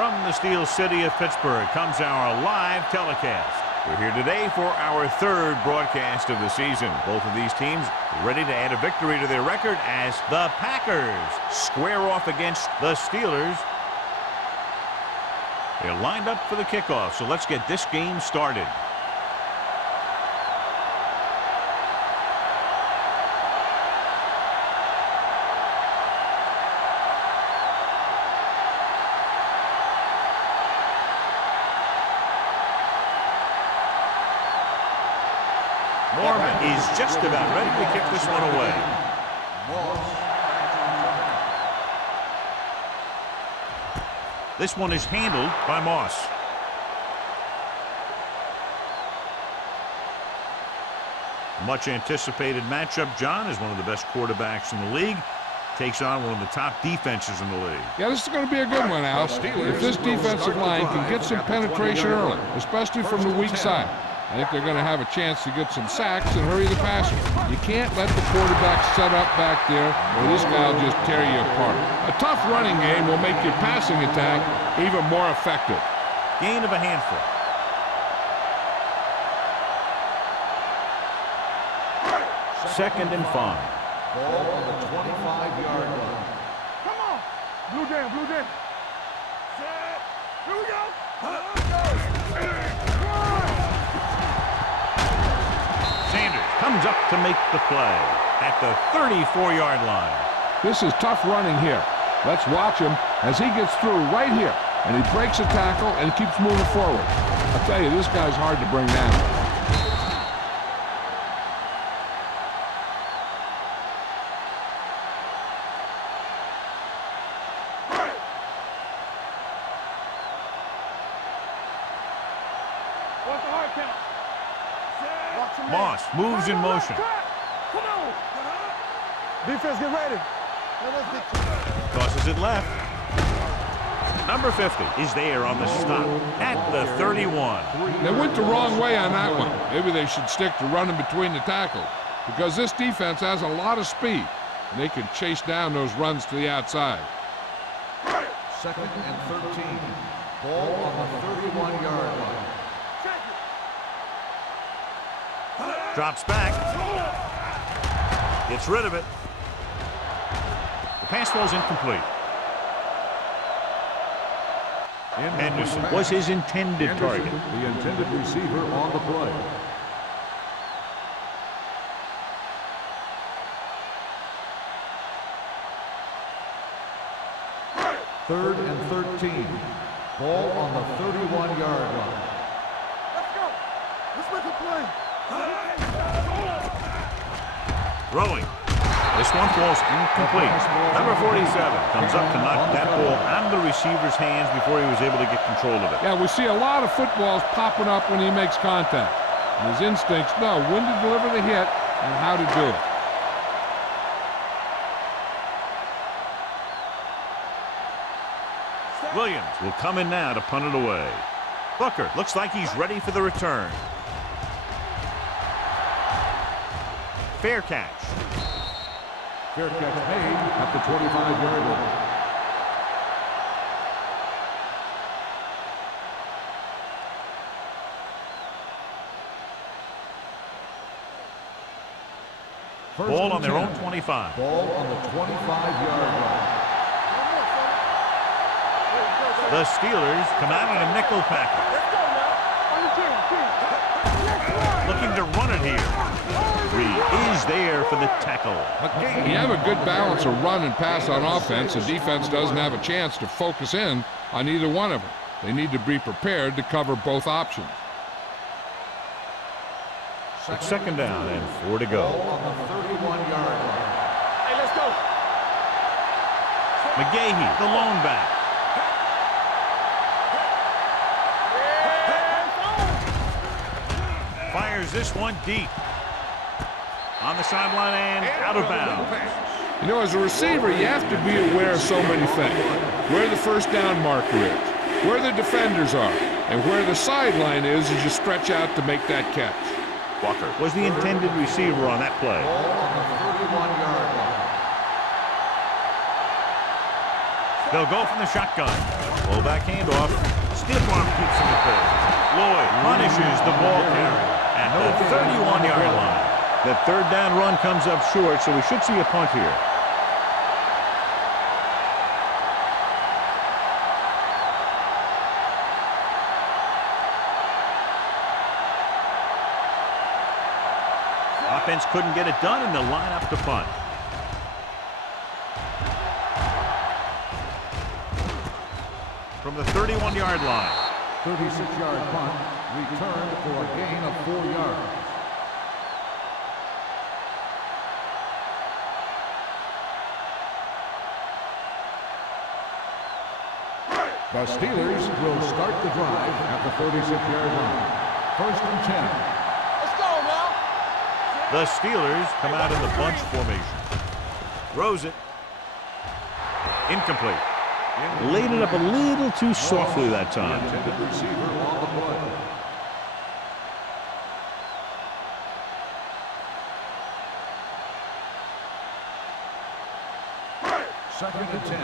From the Steel City of Pittsburgh comes our live telecast. We're here today for our third broadcast of the season. Both of these teams ready to add a victory to their record as the Packers square off against the Steelers. They're lined up for the kickoff, so let's get this game started. Norman is just about ready to kick this one away. This one is handled by Moss. Much anticipated matchup, John, is one of the best quarterbacks in the league. Takes on one of the top defenses in the league. Yeah, this is going to be a good one, Al. If this defensive line can get some penetration early, especially from the weak side, I think they're going to have a chance to get some sacks and hurry the passer. You can't let the quarterback set up back there or this guy will just tear you apart. A tough running game will make your passing attack even more effective. Gain of a handful. Second and 5. Ball on the 25-yard line. Come on. Blue jam, blue jam. Set. Here we go. Sanders comes up to make the play at the 34-yard line. This is tough running here. Let's watch him as he gets through right here. And he breaks a tackle and keeps moving forward. I'll tell you, this guy's hard to bring down. Moss moves in motion. Come on. Defense, get ready. Tosses it left. Number 50 is there on the stop at the 31. They went the wrong way on that one. Maybe they should stick to running between the tackles because this defense has a lot of speed and they can chase down those runs to the outside. Second and 13. Ball on the 31-yard line. Drops back. Gets rid of it. The pass falls incomplete. Henderson was his intended target. The intended receiver on the play. Third and 13. Ball on the 31-yard line. Let's go. Let's make a play. Throwing. This one falls incomplete. Number 47 comes up to knock that ball out of the receiver's hands before he was able to get control of it. Yeah, we see a lot of footballs popping up when he makes contact. And his instincts know when to deliver the hit and how to do it. Williams will come in now to punt it away. Booker looks like he's ready for the return. Fair catch. Fair catch made at the 25-yard line. Ball on their own 25. Ball on the 25-yard line. The Steelers come out in a nickel package. Looking to run it here. Reed is there for the tackle. You have a good balance of run and pass on offense. The defense doesn't have a chance to focus in on either one of them. They need to be prepared to cover both options. It's second down and 4 to go. On the 31-yard line. Hey, let's go. McGahee, the lone back. Fires this one deep. On the sideline and out of bounds. You know, as a receiver, you have to be aware of so many things. Where the first down marker is, where the defenders are, and where the sideline is as you stretch out to make that catch. Walker was the intended receiver on that play. Ball on the 31-yard line. They'll go from the shotgun. Full back handoff. Stiff arm keeps him at bay. Lloyd punishes the ball carrier at the 31-yard line. That third down run comes up short, so we should see a punt here. Offense couldn't get it done, and they'll line up to punt. From the 31-yard line. 36-yard punt, returned for a gain of 4 yards. The Steelers will start the drive at the 36-yard line. 1st and 10. Let's go, now. The Steelers come out in the bunch formation. Throws it. Incomplete. Laid it up a little too softly that time. Intended receiver on the play. Second and 10.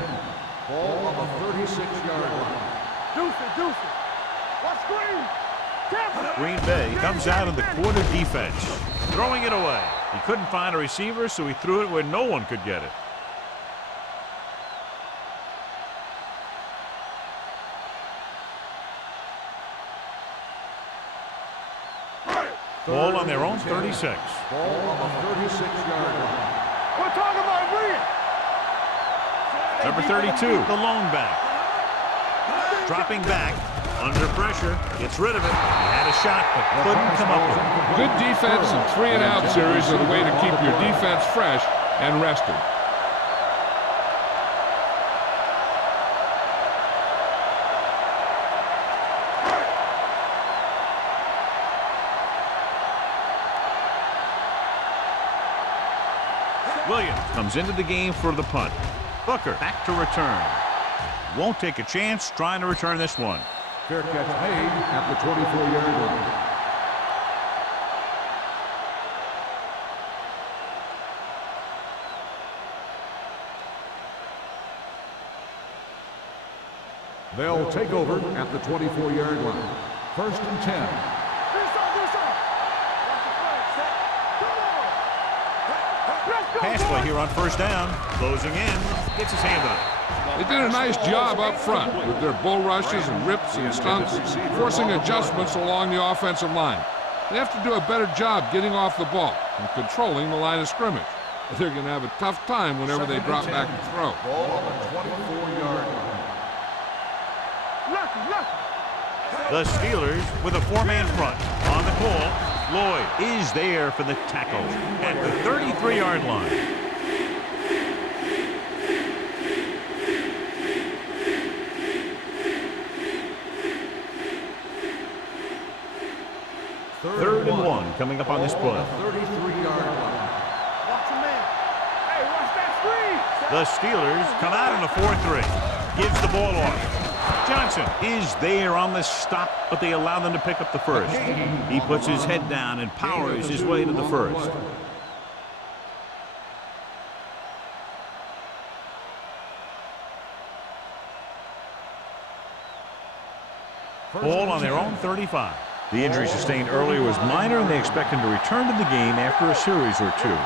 Ball on the 36-yard line. Deuce it. Watch screen. Green Bay comes out in the quarter defense. Throwing it away. He couldn't find a receiver, so he threw it where no one could get it. Ball on their own 36. Ball on the 36-yard line. We're talking about bring it. Number 32, the lone back. Dropping back, under pressure, gets rid of it. He had a shot, but couldn't come up with it. Good defense and 3-and-out series are the way to keep your defense fresh and rested. Williams comes into the game for the punt. Booker back to return. Won't take a chance trying to return this one. Fair catch made at the 24-yard line. They'll take over at the 24-yard line. 1st and 10. Pass play here on 1st down. Closing in. Gets his hand on it. They did a nice job up front with their bull rushes and rips and stunts, forcing adjustments along the offensive line. They have to do a better job getting off the ball and controlling the line of scrimmage. They're going to have a tough time whenever they drop back and throw. Ball on the 24-yard line. The Steelers with a 4-man front. On the call, Lloyd is there for the tackle at the 33-yard line. Third and 1 coming up on this play. 33-yard line. Watch your man. Hey, watch that screen. The Steelers come out in a 4-3. Gives the ball off. Johnson is there on the stop, but they allow them to pick up the first. He puts his head down and powers his way to the first. Ball on their own 35. The injury sustained earlier was minor, and they expect him to return to the game after a series or two.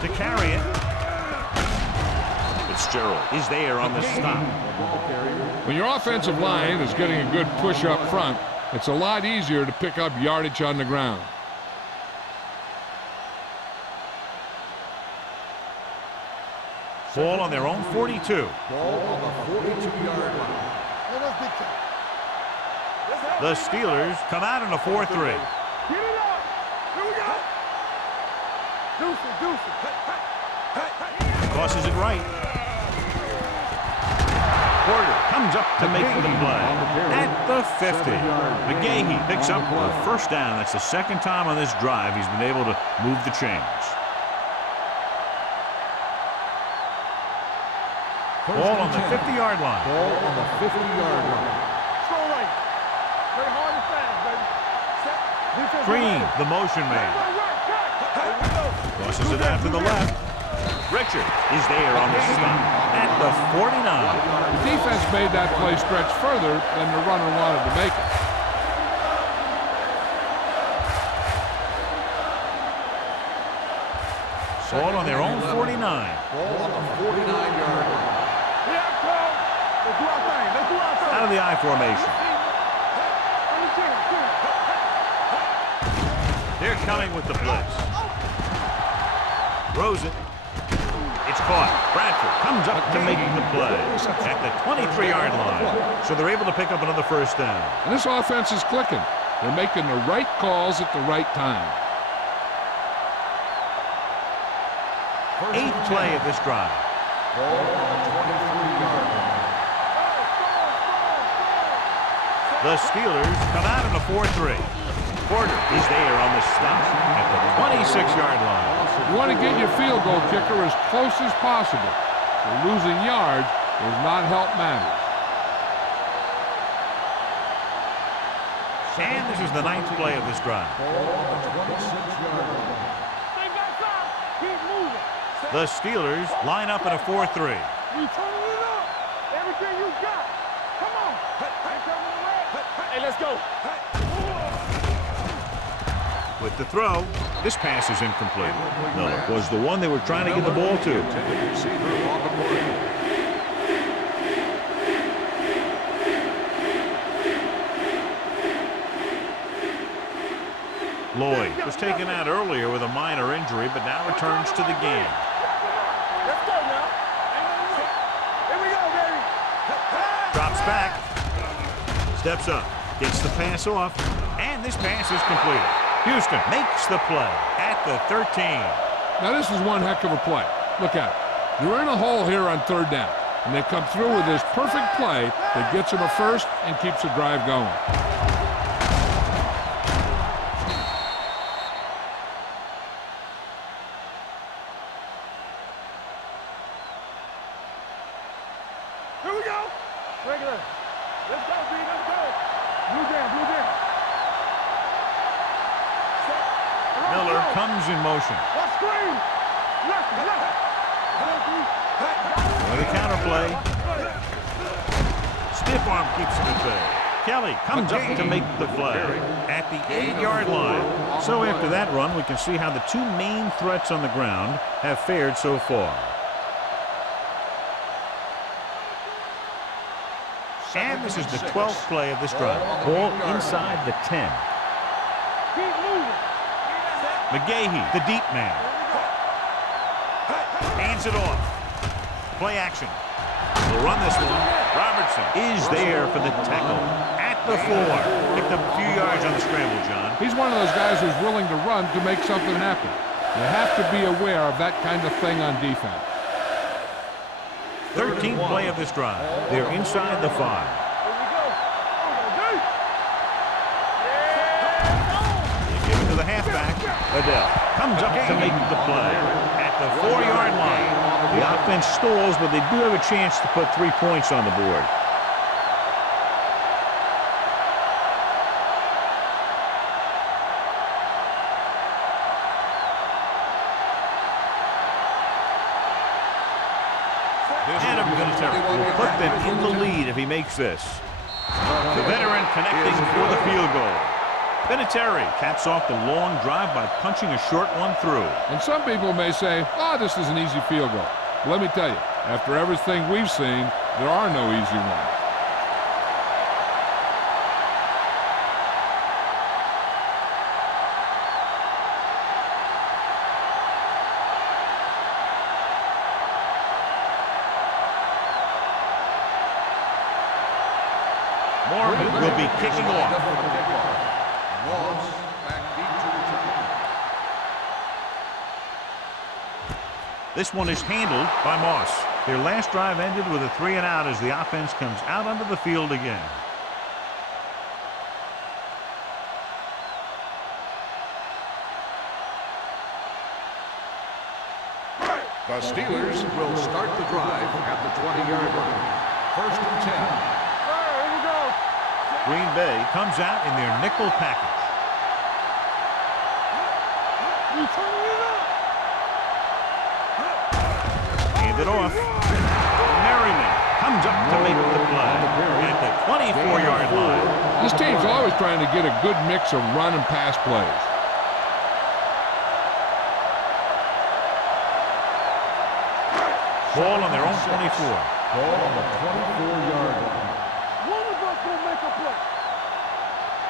To carry it, Fitzgerald is there on the stop. When your offensive line is getting a good push up front, it's a lot easier to pick up yardage on the ground. Ball on their own 42. Ball on the 42-yard line. The Steelers come out in a 4-3. Get it up. Here we go. Deuce it. Tosses it right. Porter comes up to make the play at the 50. McGahee picks up the first down. That's the second time on this drive he's been able to move the chains. Ball on the 50-yard line. Ball on the 50-yard line. Throw right. Very hard and fast, baby. Set. Green, the motion man. Crosses it out to the left. Richard is there on the stop at the 49. The defense made that play stretch further than the runner wanted to make it. Ball on their own 49. Ball on the 49-yard line. Out of the I formation. They're coming with the blitz. Rosen. It's caught. Bradford comes up to make the play at the 23-yard line. So they're able to pick up another first down. And this offense is clicking. They're making the right calls at the right time. Eighth play of this drive. Ball on the 23-yard line. The Steelers come out in a 4-3. Porter is there on the stop at the 26-yard line. You want to get your field goal kicker as close as possible. So losing yards does not help matters. And this is the ninth play of this drive. Ball on the 26-yard line. The Steelers line up in a 4-3. You turning it up. Everything you got. Come on. Hey, let's go. With the throw, this pass is incomplete. No, it was the one they were trying to get the ball to. Lloyd was taken out earlier with a minor injury, but now returns to the game. Let's go now. Here we go, baby. Drops back. Steps up. Gets the pass off. And this pass is completed. Houston makes the play at the 13. Now this is one heck of a play. Look at it. You're in a hole here on third down. And they come through with this perfect play that gets them a first and keeps the drive going. Here we go. Regular. Let's go, B. Let's go. Blue jam, blue jam. Miller comes in motion. Watch screen. Left, left. With a counterplay. Stiff arm keeps him at bay. Kelly comes up to make the play at the 8-yard line. So after that run, we can see how the two main threats on the ground have fared so far. And this is the 12th play of this drive. Ball inside the 10. Keep moving. McGahee, the deep man. Hands it off. Play action. We'll run this one. Robertson is there for the tackle at the 4. Picked up a few yards on the scramble, John. He's one of those guys who's willing to run to make something happen. You have to be aware of that kind of thing on defense. 13th play of this drive. They're inside the 5. Here we go. They give it to the halfback. Adele comes up to make the play at the 4-yard line. The offense stalls, but they do have a chance to put 3 points on the board. And will put them in the lead if he makes this. The veteran connecting for the field goal. Vinatieri caps off the long drive by punching a short one through. And some people may say, oh, this is an easy field goal. But let me tell you, after everything we've seen, there are no easy ones. Mormon will be kicking off. This one is handled by Moss. Their last drive ended with a 3-and-out as the offense comes out onto the field again. The Steelers will start the drive at the 20-yard line. First and 10. Green Bay comes out in their nickel package. it off. Merriman comes up to make the play at the 24-yard line. This team's always trying to get a good mix of run and pass plays. Ball on their own 24. Ball on the 24-yard line. One of us gonna make a play.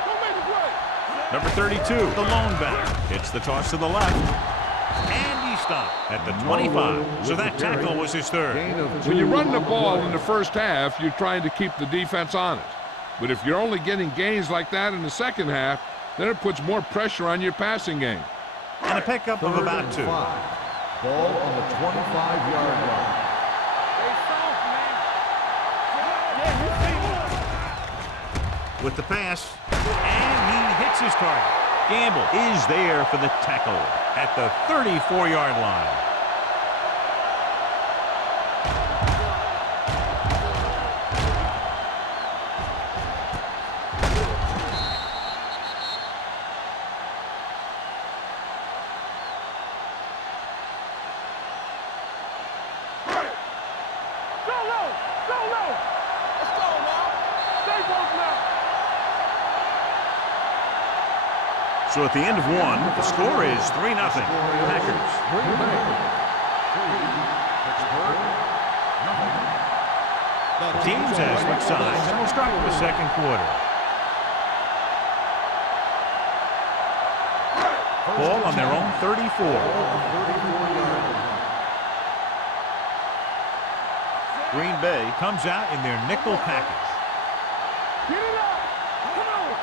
Go make a play. Number 32, the lone back. Hits the toss to the left. And he stopped at the 25. So that tackle was his third. When you run the ball in the first half, you're trying to keep the defense honest. But if you're only getting gains like that in the second half, then it puts more pressure on your passing game. And a pickup of about 2. Ball on the 25-yard line. Stay soft, man. Yeah, you see. With the pass, and he hits his target. Gamble is there for the tackle at the 34-yard line. So at the end of 1, the score is 3-0. Packers. The teams have switched sides, and we'll start with the second quarter. Ball on their own 34. Green Bay comes out in their nickel package. Get it up. Come on.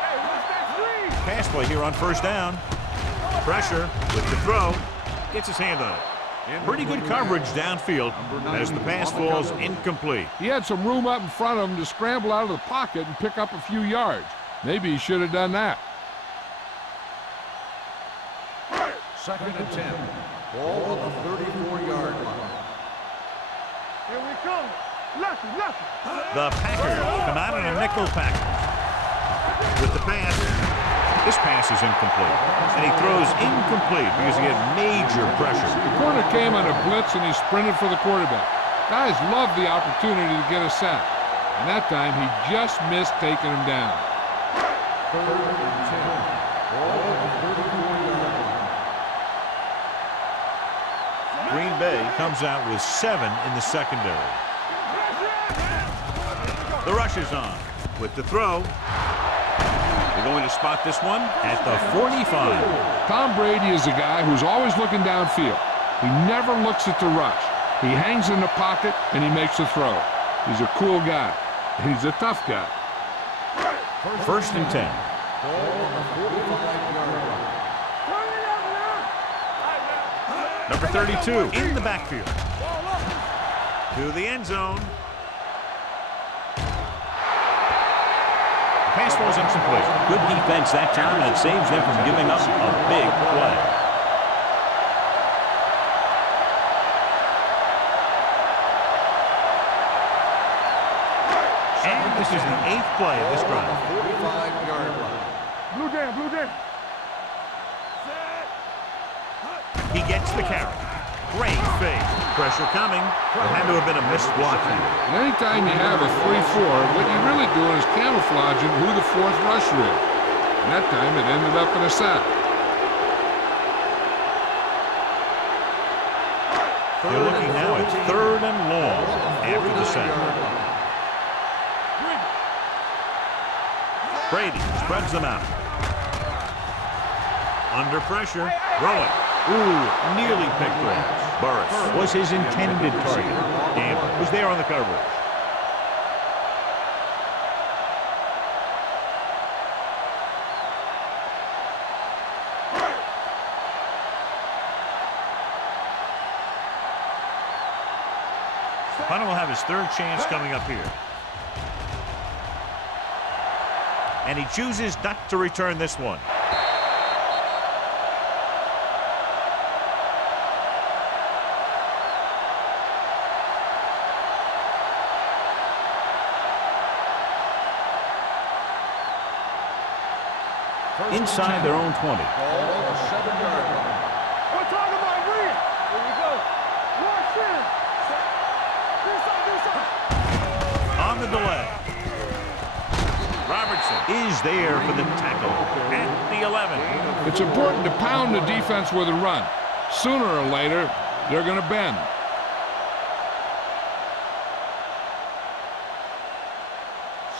Hey, what's that screen? Pass play here on first down. Pressure with the throw. Gets his hand on it. Pretty good coverage downfield as the pass falls incomplete. He had some room up in front of him to scramble out of the pocket and pick up a few yards. Maybe he should have done that. 2nd and 10. Ball on the 34-yard line. Here we come. Lucky. The Packers come out in a nickel package. With the pass, this pass is incomplete. And he throws incomplete because he had major pressure. The corner came on a blitz and he sprinted for the quarterback. Guys love the opportunity to get a sack. And that time he just missed taking him down. 3rd and 10. Ball on the 34-yard line. Green Bay comes out with 7 in the secondary. The rush is on with the throw. They're going to spot this one at the 45. Tom Brady is a guy who's always looking downfield. He never looks at the rush. He hangs in the pocket and he makes a throw. He's a cool guy. He's a tough guy. 1st and 10. Ball on the 45-yard line. Number 32 in the backfield. To the end zone. The pass falls incomplete. Good defense that time, and it saves them from giving up a big play. And this is the 8th play of this drive. 45-yard line. Blue jam. He gets the carry. Great fake. Pressure coming. There had to have been a missed block here. And anytime you have a 3-4, what you're really doing is camouflaging who the 4th rusher is. And that time it ended up in a sack. They're looking now at 3rd and long after the sack. Brady spreads them out. Under pressure, throwing. Ooh, nearly picked off. Burris was his intended target. Gamble was there on the coverage. Hunter will have his 3rd chance coming up here. And he chooses not to return this one. Inside their own 20. Ball on the 7-yard line. We're talking about win. Here we go. Robertson is there for the tackle at the 11. It's important to pound the defense with a run. Sooner or later, they're going to bend.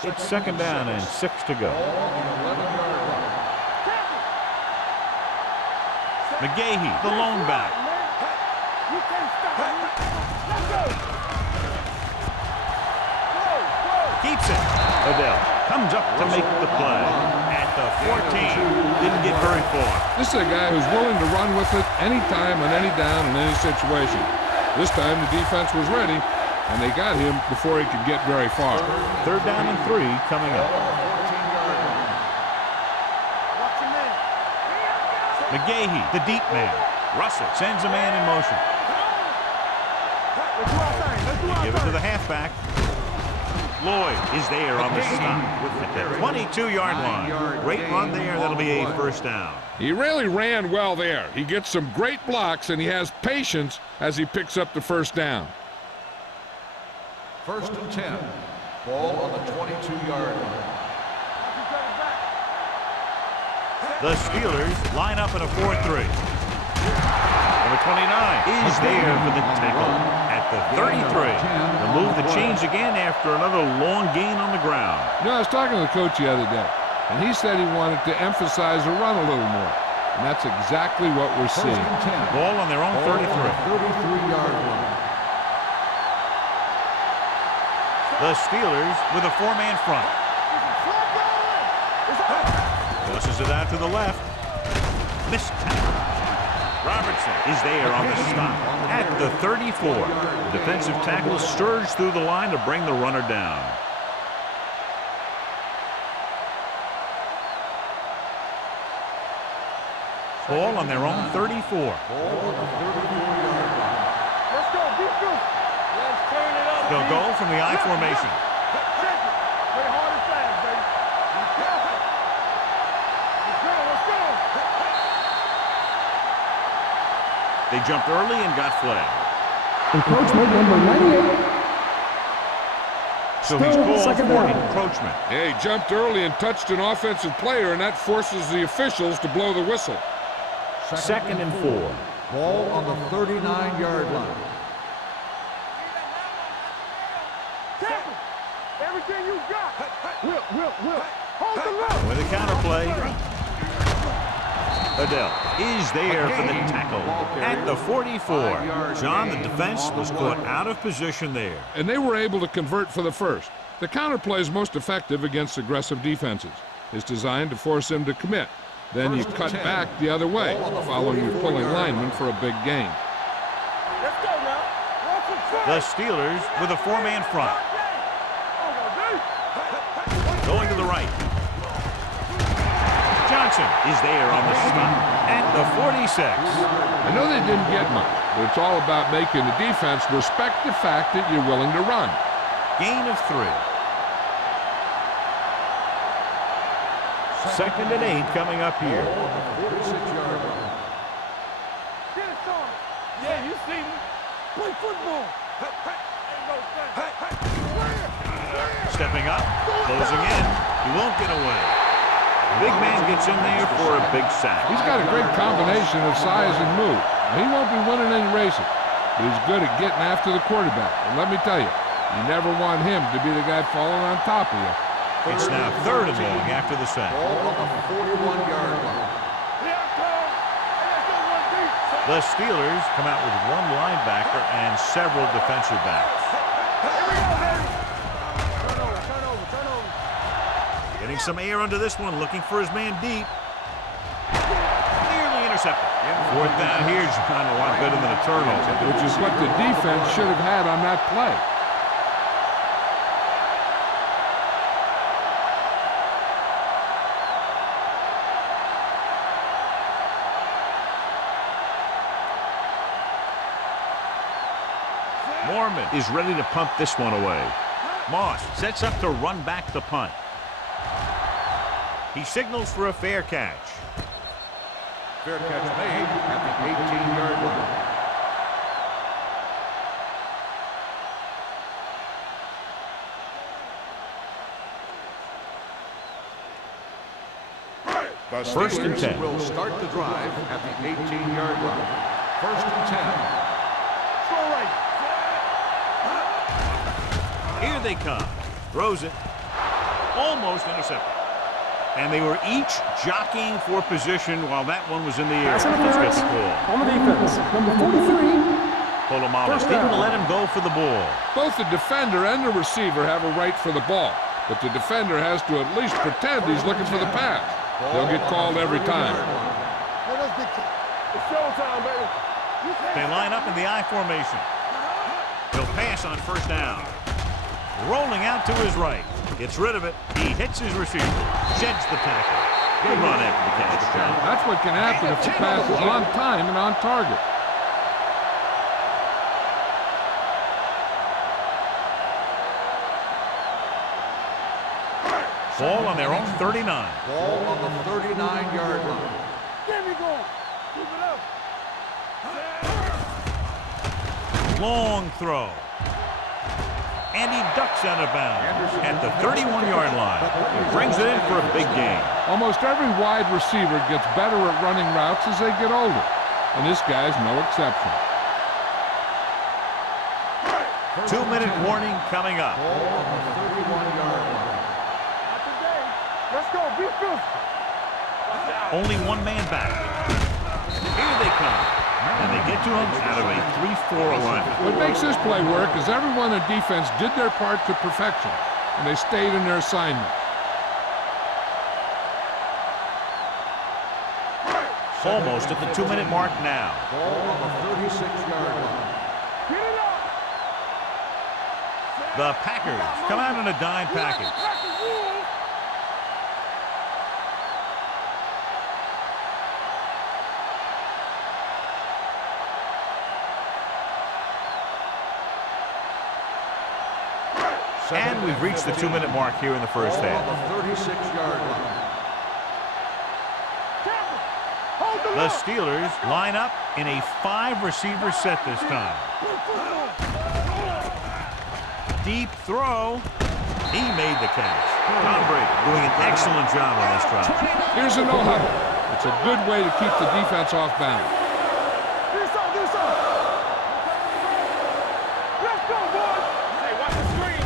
It's second down and 6 to go. McGahee, the lone back. You can't stop me. Let's go. Keeps it. Odell comes up to make the play. At the 14. Didn't get very far. This is a guy who's willing to run with it anytime, on any down, in any situation. This time the defense was ready, and they got him before he could get very far. Third down and 3 coming up. McGahee, the deep man. Russell sends a man in motion. They give it to the halfback. Lloyd is there on the stop at the 22-yard line. Great run there. That'll be a first down. He really ran well there. He gets some great blocks, and he has patience as he picks up the first down. First and 10. Ball on the 22-yard line. The Steelers line up in a 4-3. Number 29 is there for the tackle at the 33. The move the chains again after another long gain on the ground. You know, I was talking to the coach the other day, and he said he wanted to emphasize the run a little more. And that's exactly what we're seeing. Ball on their own 33. 33-yard line. The Steelers with a 4-man front. Tosses it out to the left. Missed tackle. Robertson is there on the stop at the 34. The defensive tackle surged through the line to bring the runner down. Ball on their own 34. Let's go, defense. Let's turn it up. They'll go from the I formation. Play hard and fast, baby. Be careful. Let's go. They jumped early and got flagged. Encroachment number 98. So he's called for encroachment. Yeah, he jumped early and touched an offensive player, and that forces the officials to blow the whistle. Second and 4. Ball on the 39-yard line. Tackle. Everything you got. Whip. Hold the low. With a counterplay. Odell is there for the tackle at the 44. John, the defense was caught out of position there. And they were able to convert for the first. The counterplay is most effective against aggressive defenses. It's designed to force them to commit. Then you cut back the other way, following your pulling lineman for a big gain. Let's go now. The Steelers with a 4-man front. Going to the right. Johnson is there on the stop at the 46. I know they didn't get much, but it's all about making the defense respect the fact that you're willing to run. Gain of 3. Second and 8 coming up here. Get it, son. Yeah, you see me. Play football. Stepping up, closing in. He won't get away. The big man gets in there for a big sack. He's got a great combination of size and move. He won't be winning any races, but he's good at getting after the quarterback. And let me tell you, you never want him to be the guy falling on top of you. It's now third and long after the sack. Ball on the 41-yard line. The Steelers come out with one linebacker and several defensive backs. Getting some air under this one, looking for his man deep. Nearly intercepted. Fourth down here, John, a lot better than a turnover. Which is what the defense should have had on that play. Mormon is ready to pump this one away. Moss sets up to run back the punt. He signals for a fair catch. Fair catch made at the 18-yard line. The First and Steelers 10. will start the drive at the 18-yard line. First and 10. Throw right. Here they come. Throws it. Almost intercepted. And they were each jockeying for position while that one was in the air. Pass Let's interference get the ball. on the defense. Number 43. Polamalu First didn't down. let him go for the ball. Both the defender and the receiver have a right for the ball, but the defender has to at least pretend he's looking for the pass. They'll get called every time. It's showtime, baby. They line up in the I formation. He'll pass on first down. Rolling out to his right. Gets rid of it. He hits his receiver. Sheds the tackle. Good run after the catch. That's what can happen if the pass is on time and on target. Ball on their own 39. Ball on the 39-yard line. Get me going. Keep it up. Long throw. And he ducks out of bounds at the 31-yard line. He brings it in for a big gain. Almost every wide receiver gets better at running routes as they get older, and this guy's no exception. 2-minute warning coming up. Ball on the 31-yard line. Not today. Let's go. Be physical. Only one man back. Here they come. And they get to him out of a 3-4 alignment. What makes this play work is everyone in defense did their part to perfection, and they stayed in their assignment. Almost at the 2-minute mark now. Ball on the 36-yard line. Get it up. The Packers come out in a dime package. And we've reached the 2-minute mark here in the first Ball half. on the 36-yard line. Hold the The Steelers line up in a 5-receiver set this time. Deep throw. He made the catch. Tom Brady doing an excellent job on this drive. Here's a no-huddle. It's a good way to keep the defense off balance. Do something. Let's go, boys. Hey, watch the screen.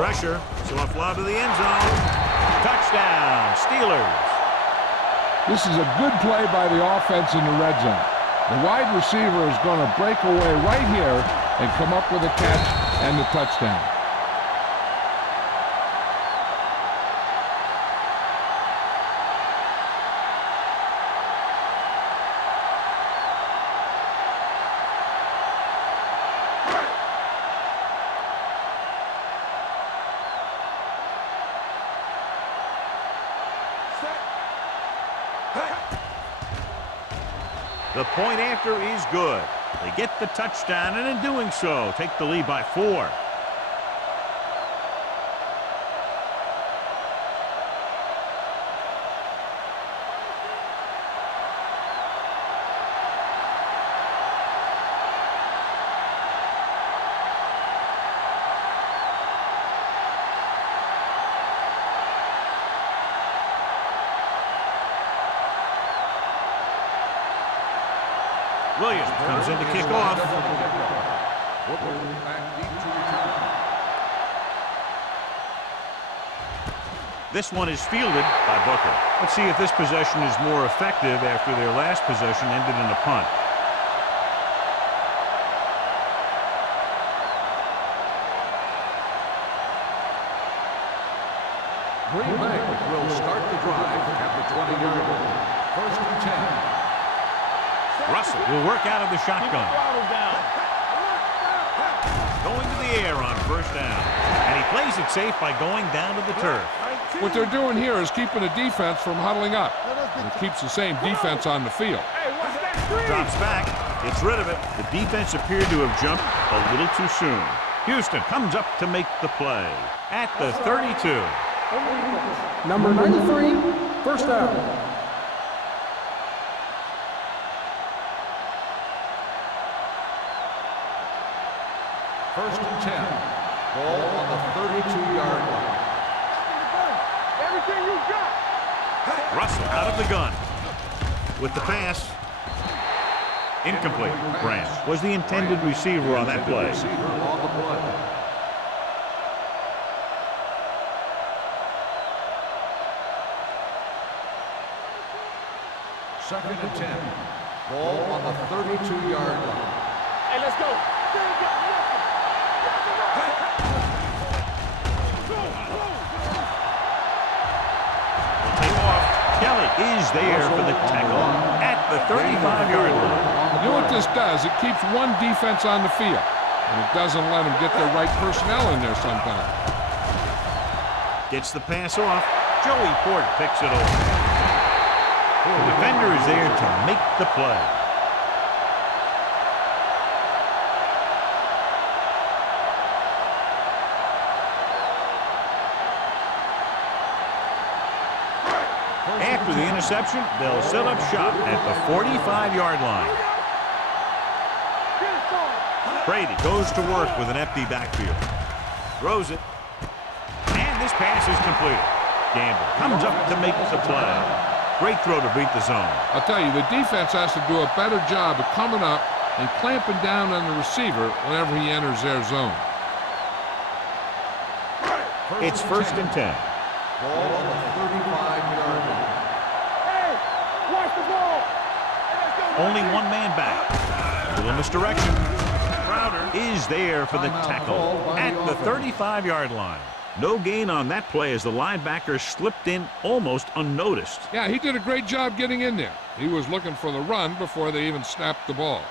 Pressure. Soft lob to the end zone. Touchdown, Steelers. This is a good play by the offense in the red zone. The wide receiver is going to break away right here and come up with a catch and the touchdown. The point after is good. They get the touchdown, and in doing so, take the lead by 4. Williams comes in to kick off. This one is fielded by Booker. Let's see if this possession is more effective after their last possession ended in a punt. Green Bay will start the drive at the 20-yard line. First and 10. Russell will work out of the shotgun. Going to the air on first down. And he plays it safe by going down to the turf. What they're doing here is keeping the defense from huddling up. And it keeps the same defense on the field. Hey, watch that screen. Drops back. Gets rid of it. The defense appeared to have jumped a little too soon. Houston comes up to make the play at the 32. Number 93, first down. First and 10. Ball on the 32-yard line. Everything you got. Russell out of the gun. With the pass. Incomplete. Grant was the intended receiver on that play. Second and 10. Ball on the 32-yard line. Hey, let's go. Will take off. Kelly is there for the tackle at the 35-yard line. You know what this does? It keeps one defense on the field, and it doesn't let them get the right personnel in there sometimes. Gets the pass off. Joey Port picks it off. The defender is there to make the play. After the interception, they'll set up shop at the 45-yard line. Brady goes to work with an empty backfield. Throws it. And this pass is completed. Gamble comes up to make the play. Great throw to beat the zone. I'll tell you, the defense has to do a better job of coming up and clamping down on the receiver whenever he enters their zone. It's first and 10. Ball on the 35-yard line. Hey, watch the ball. Only one man back. Little misdirection. Crowder is there for the tackle at the 35-yard line. No gain on that play as the linebacker slipped in almost unnoticed. Yeah, he did a great job getting in there. He was looking for the run before they even snapped the ball.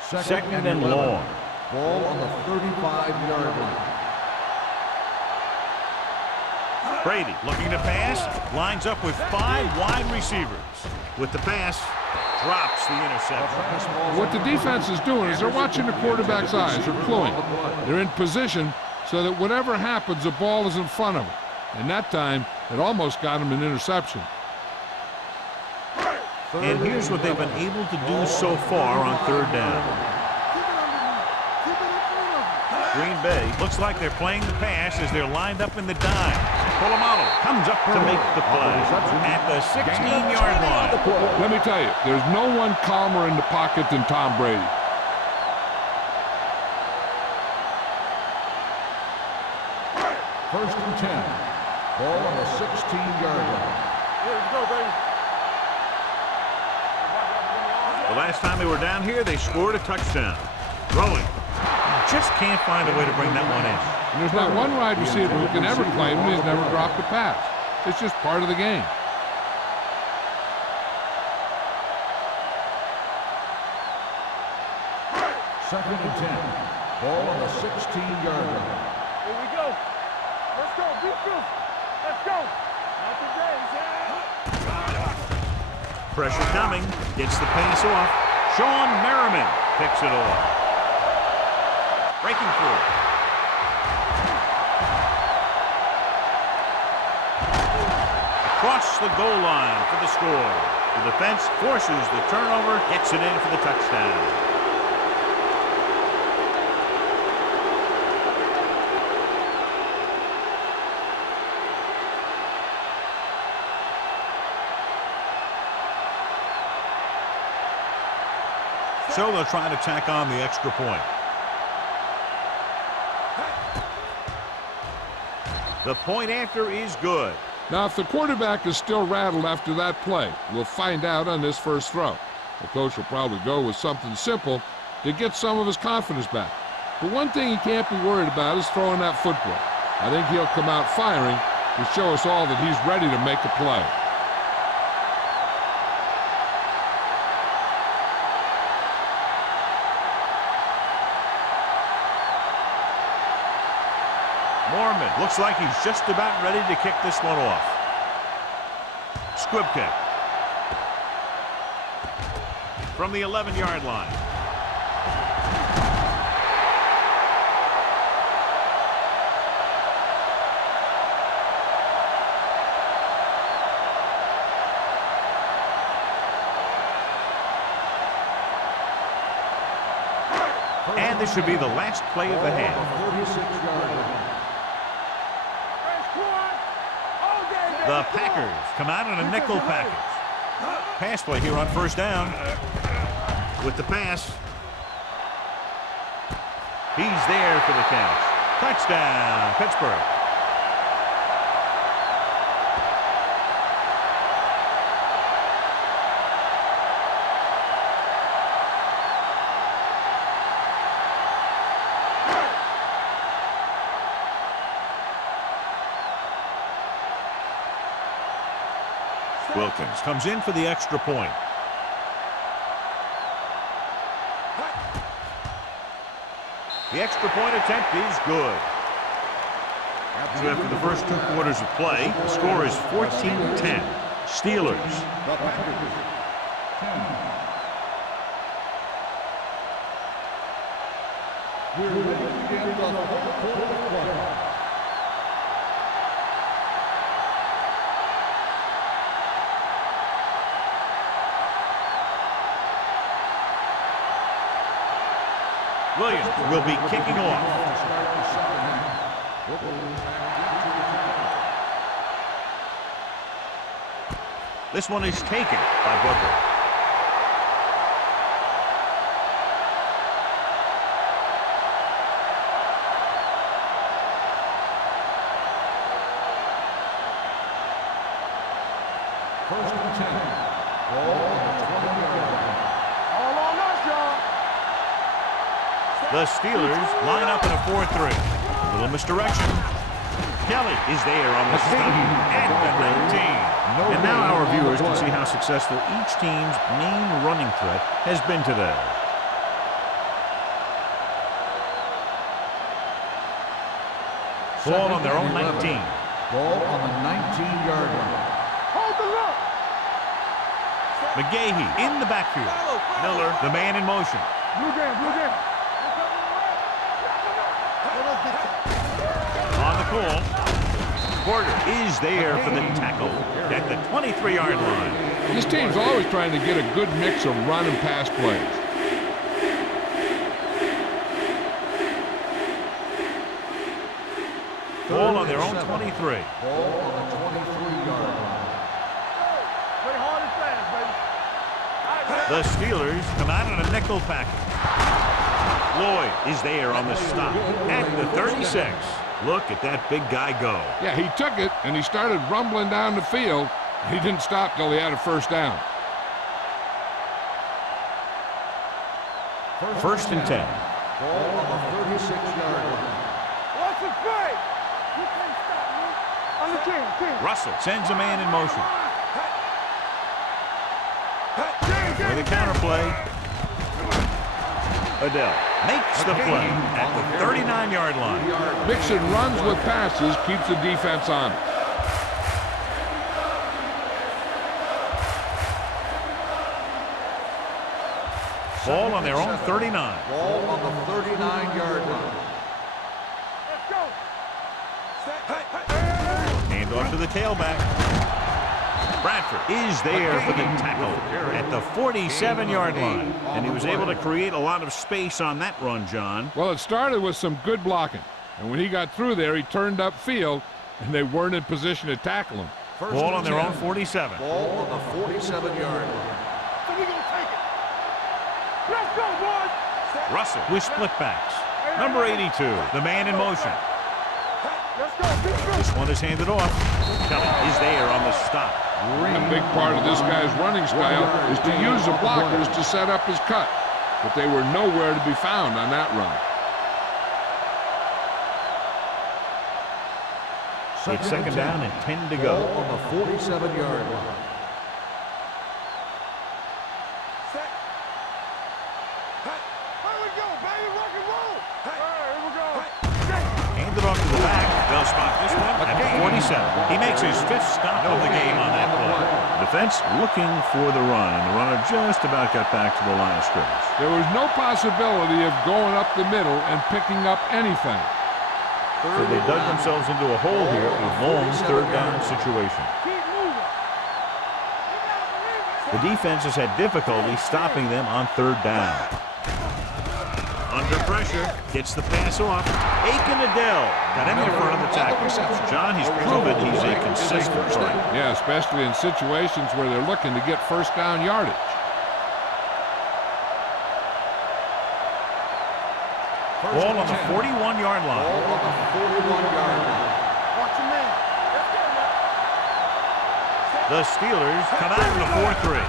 Second and long. Ball on the 35-yard line. Brady looking to pass. Lines up with 5 wide receivers. With the pass, drops the interception. What the defense is doing is they're watching the quarterback's eyes. They're cluing. They're in position so that whatever happens, the ball is in front of him. And that time, it almost got him an interception. And here's what they've been able to do so far on third down. Green Bay looks like they're playing the pass as they're lined up in the dime. Polamalu comes up to make the play at the 16-yard line. Let me tell you, there's no one calmer in the pocket than Tom Brady. First and 10. Ball on the 16-yard line. Let's go, baby. The last time they were down here, they scored a touchdown. Throwing. Just can't find a way to bring that one in. And there's not one wide receiver who can ever claim he's never dropped a pass. It's just part of the game. Second and 10. Ball on the 16-yard line. Here we go. Let's go. Be truth. Let's go. Not today, Zach. Pressure coming. Gets the pass off. Sean Merriman picks it off. Breaking through. Across the goal line for the score. The defense forces the turnover, gets it in for the touchdown. So they'll try to tack on the extra point. The point after is good. Now, if the quarterback is still rattled after that play, we'll find out on this first throw. The coach will probably go with something simple to get some of his confidence back. But one thing he can't be worried about is throwing that football. I think he'll come out firing to show us all that he's ready to make a play. Mormon looks like he's just about ready to kick this one off. Squib kick. From the 11-yard line. And this should be the last play of the half. 46-yard line. The Packers come out in a nickel package. Pass play here on first down. With the pass. He's there for the catch. Touchdown, Pittsburgh. Wilkins comes in for the extra point. The extra point attempt is good. So after the first 2 quarters of play, the score is 14-10. Steelers. We're ready to begin the fourth quarter. Williams will be kicking off. This one is taken by Booker. First and 10. Ball on the 20-yard line. All on us, y'all. The Steelers line up in a 4-3. A little misdirection. Kelly is there on the stop at the 19. And now our viewers can see how successful each team's main running threat has been today. Ball on their own 19. Ball on the 19-yard line. Hold the look. McGahee in the backfield. Miller, the man in motion. Blue game, blue game. On the call. Porter is there for the tackle at the 23-yard line. This team's always trying to get a good mix of run and pass plays. Ball on their own 23. Ball on the 23-yard line. Play hard and fast, baby. The Steelers come out in a nickel package. Lloyd is there on the stop at the 36. Look at that big guy go. Yeah, he took it, and he started rumbling down the field. He didn't stop till he had a first down. First and 10. Ball on the 36-yard line. What's the play? You can't stop me. On the king. Russell sends a man in motion. For the counter play. Adele makes the play at the 39-yard line. Mixing runs with passes keeps the defense on it. Ball on their own 39. Ball on the 39-yard line. Let's go. Hand off to the tailback. Bradford is there for the tackle at the 47-yard line. And he was able to create a lot of space on that run, John. Well, it started with some good blocking. And when he got through there, he turned upfield, and they weren't in position to tackle him. Ball on their own 47. Ball on the 47-yard line. So we gonna take it. Let's go, boys. Russell with split backs. Number 82, the man in motion. Let's go. This one is handed off. Kelly is there on the stop. A big part of this guy's running style is to use the blockers to set up his cut. But they were nowhere to be found on that run. It's second down and 10 to go. Ball on the 47-yard line. Here we go, baby. Rock and roll. Here we go. Handed off to the back. They'll spot this one at the 47. He makes his fifth stop of the game on that play. Defense looking for the run, and the runner just about got back to the line of scrimmage. There was no possibility of going up the middle and picking up anything. So they dug themselves into a hole here in a long third down situation. Keep moving. The defense has had difficulty stopping them on third down. Under pressure, gets the pass off. Aiken Adele got him in for another tackle. John, he's proven he's a consistent player. Yeah, especially in situations where they're looking to get first down yardage. Ball on the 41-yard line. Watch your man. Let's go now. The Steelers come out in the 4-3.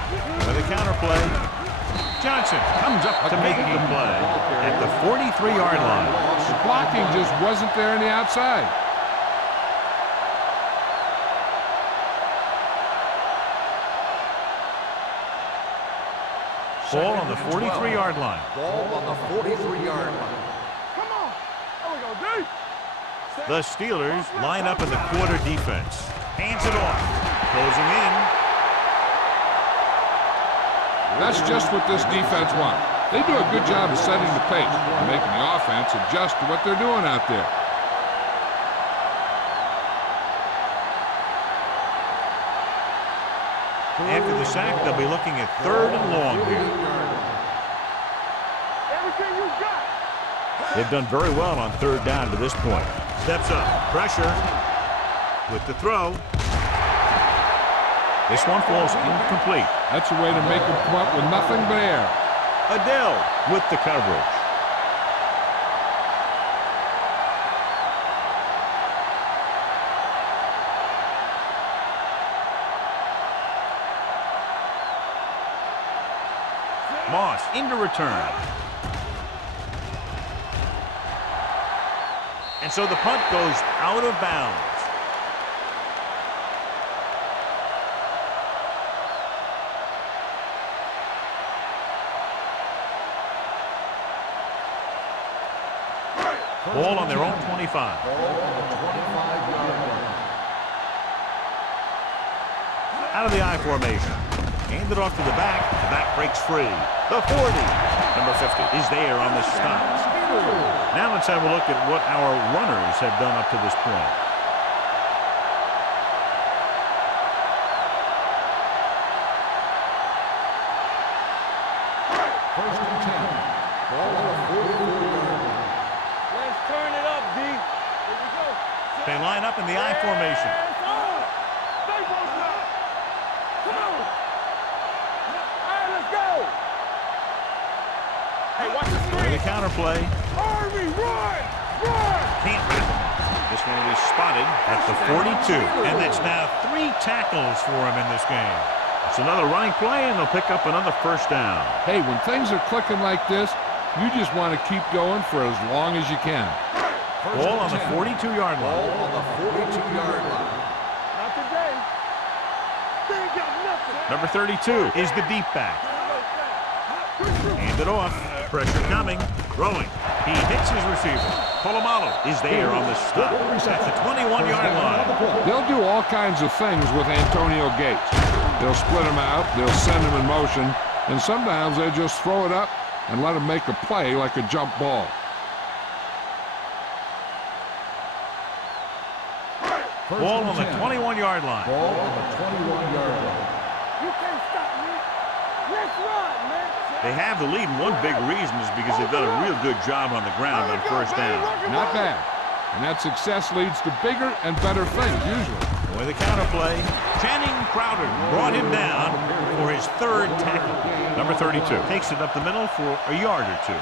With a counter play, Johnson comes up to make the play at the 43-yard line. The blocking just wasn't there on the outside. Ball on the 43-yard line. Ball on the 43-yard line. Come on. There we go, D. The Steelers line up in the quarter defense. Hands it off. Closing in. That's just what this defense wants. They do a good job of setting the pace and making the offense adjust to what they're doing out there. After the sack, they'll be looking at 3rd and long here. Everything you got. They've done very well on 3rd down to this point. Steps up. Pressure. With the throw. This one falls incomplete. That's a way to make them come up with nothing but air. Adele with the coverage. Moss into return. And so the punt goes out of bounds. Ball on their own 25. Out of the I formation. Hand it off to the back. The back breaks free. The 40. Number 50 is there on the stop. Now let's have a look at what our runners have done up to this point. First and 10. Ball on the 44-yard line. Let's turn it up, D. Here we go. They line up in the I formation. Stay close now. Come on. All right, let's go. Hey, watch the With screen. a counter play. Army, run! Run! Can't wrap him. This one will be spotted at the 42. And that's now 3 tackles for him in this game. It's another running play, and they'll pick up another first down. Hey, when things are clicking like this, you just want to keep going for as long as you can. Ball on the 42-yard Ball line. on the 42-yard line. Not today. They ain't got nothing. Number 32 is the deep back. Hand it off. Pressure coming. Throwing. He hits his receiver. Polamalu is there on the stop at the 21-yard line. They'll do all kinds of things with Antonio Gates. They'll split him out, they'll send him in motion, and sometimes they just throw it up and let him make a play like a jump ball. Ball on the 21-yard line. Ball on the 21-yard line. You can't stop me. Let's run, man. They have the lead, and one big reason is because they've done a real good job on the ground on first down. Not bad. And that success leads to bigger and better things, usually. With a counter play, Channing Crowder brought him down for his 3rd tackle. Number 32 takes it up the middle for a yard or 2.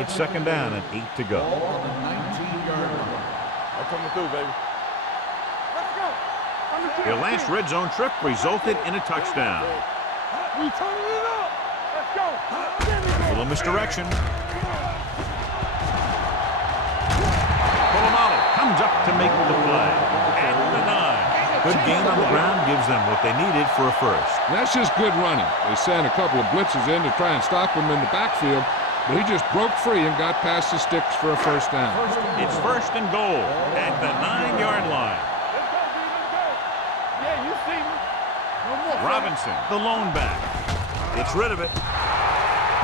It's 2nd down and 8 to go. Ball on the 19-yard line. I'm coming through, baby. Let's go. Their last red zone trip resulted in a touchdown. We turning it up. Let's go. A little misdirection. Polamalu comes up to make the play. At the 9. Good gain on the ground gives them what they needed for a first. And that's just good running. They sent a couple of blitzes in to try and stop him in the backfield, but he just broke free and got past the sticks for a first down. It's 1st and goal at the 9-yard line. Let's go, D. Let's go. Yeah, you see me. No more. Robinson, the lone back. Gets rid of it.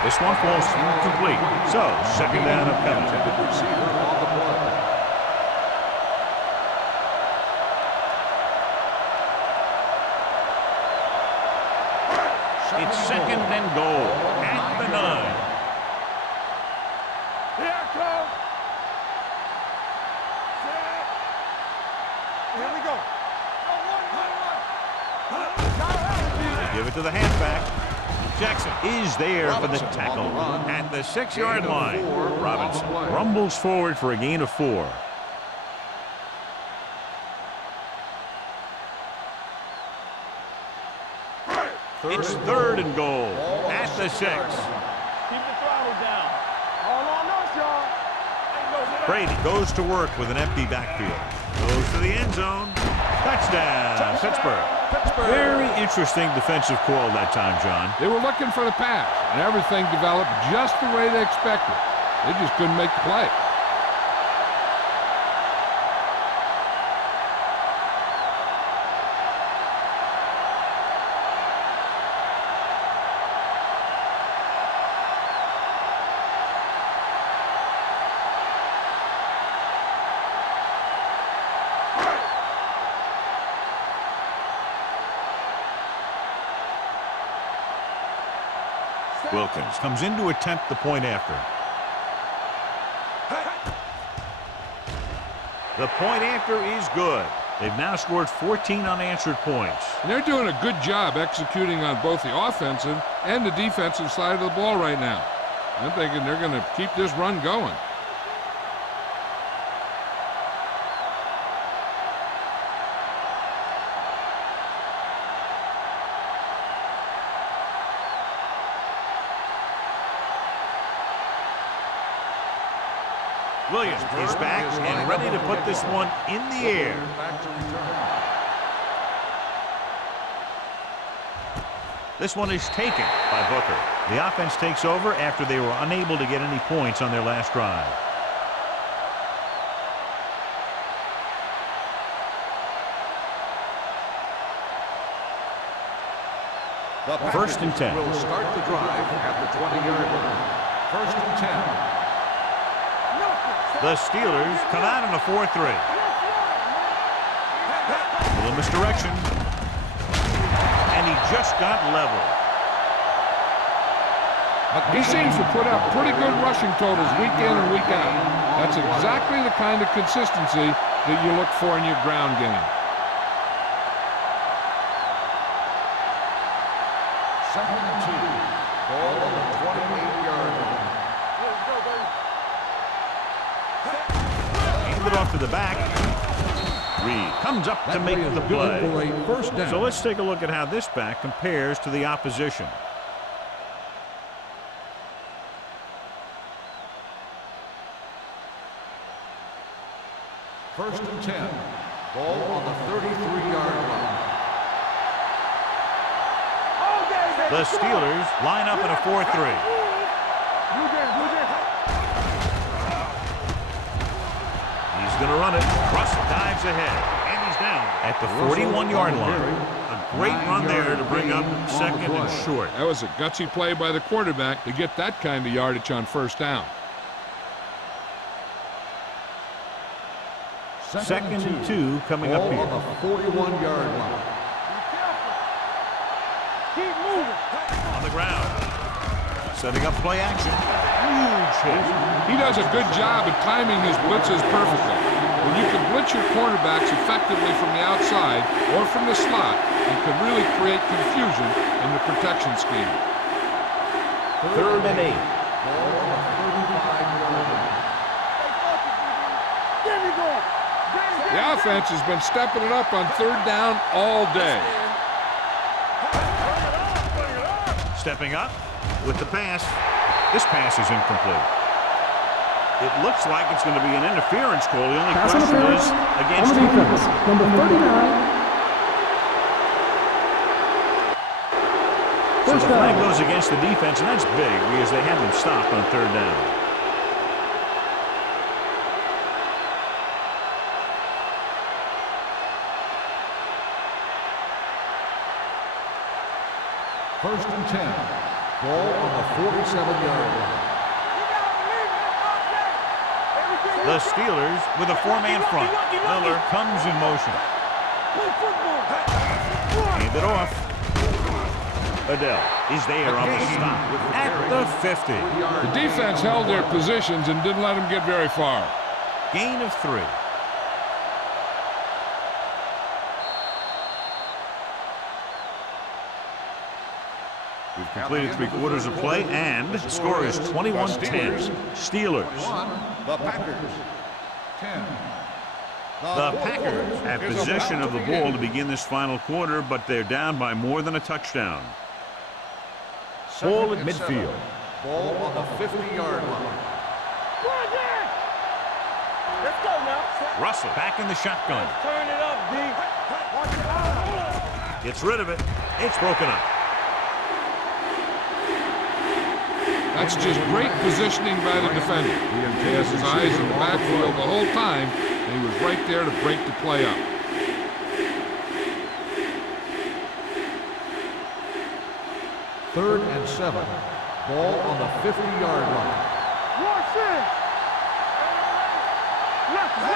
This one falls incomplete. So, 2nd down upcoming. Receiver on the play. It's second and goal at the 9. Here I come. Here we go. They give it to the halfback. Jackson is there for the tackle at the 6-yard line. Robinson rumbles forward for a gain of 4. It's third and goal at the 6. Keep the throttle down. All on us, y'all. Brady goes to work with an empty backfield. Goes to the end zone. Touchdown, Pittsburgh. Very interesting defensive call that time, John. They were looking for the pass, and everything developed just the way they expected. They just couldn't make the play. Wilkins comes in to attempt the point after. The point after is good. They've now scored 14 unanswered points. And they're doing a good job executing on both the offensive and the defensive side of the ball right now. I'm thinking they're going to keep this run going. Williams is back and ready to put this one in the air. This one is taken by Booker. The offense takes over after they were unable to get any points on their last drive. First and 10. Will start the drive at the 20-yard line. First and 10. The Steelers come out in a 4-3. A little misdirection. And he just got leveled. He seems to put up pretty good rushing totals week in and week out. That's exactly the kind of consistency that you look for in your ground game. Second and 2. Ball on the 28-yard line. Hand it off to the back. Reed comes up to make the play. First down. So let's take a look at how this back compares to the opposition. First and 10. Ball on the 33-yard line. The Steelers line up in a 4-3. He's going to run it. Russ dives ahead, and he's down at the 41-yard line. A great run there to bring up second and short. That was a gutsy play by the quarterback to get that kind of yardage on first down. Second and 2 coming up here. On the 41-yard line. Keep moving. On the ground. Setting up play action. Huge hit. He does a good job at timing his blitzes perfectly. When you can blitz your cornerbacks effectively from the outside or from the slot, you can really create confusion in the protection scheme. Third and 8. Ball on the 35-yard line. There we go. The offense has been stepping it up on third down all day. Stepping up with the pass. This pass is incomplete. It looks like it's going to be an interference call. The only Pass question interference is on against the defense. Number 39. So First the flag down. goes against the defense, and that's big because they haven't stopped on third down. First and 10. Ball on the 47-yard line. The Steelers with a four-man front. Miller comes in motion. Hand it off. Adele is there on the stop at the 50. The defense held their positions and didn't let them get very far. Gain of 3. We've completed 3/4 of play, and the score is 21-10. Steelers. The Packers. 10. The Packers have possession of the ball to begin this final quarter, but they're down by more than a touchdown. Ball at midfield. Ball on the 50-yard line. Let's go now. Russell back in the shotgun. Turn it up, D. Watch it out. Gets rid of it. It's broken up. That's just great positioning by the defender. He has his eyes in the backfield the whole time, and he was right there to break the play up. Third and 7. Ball on the 50-yard line.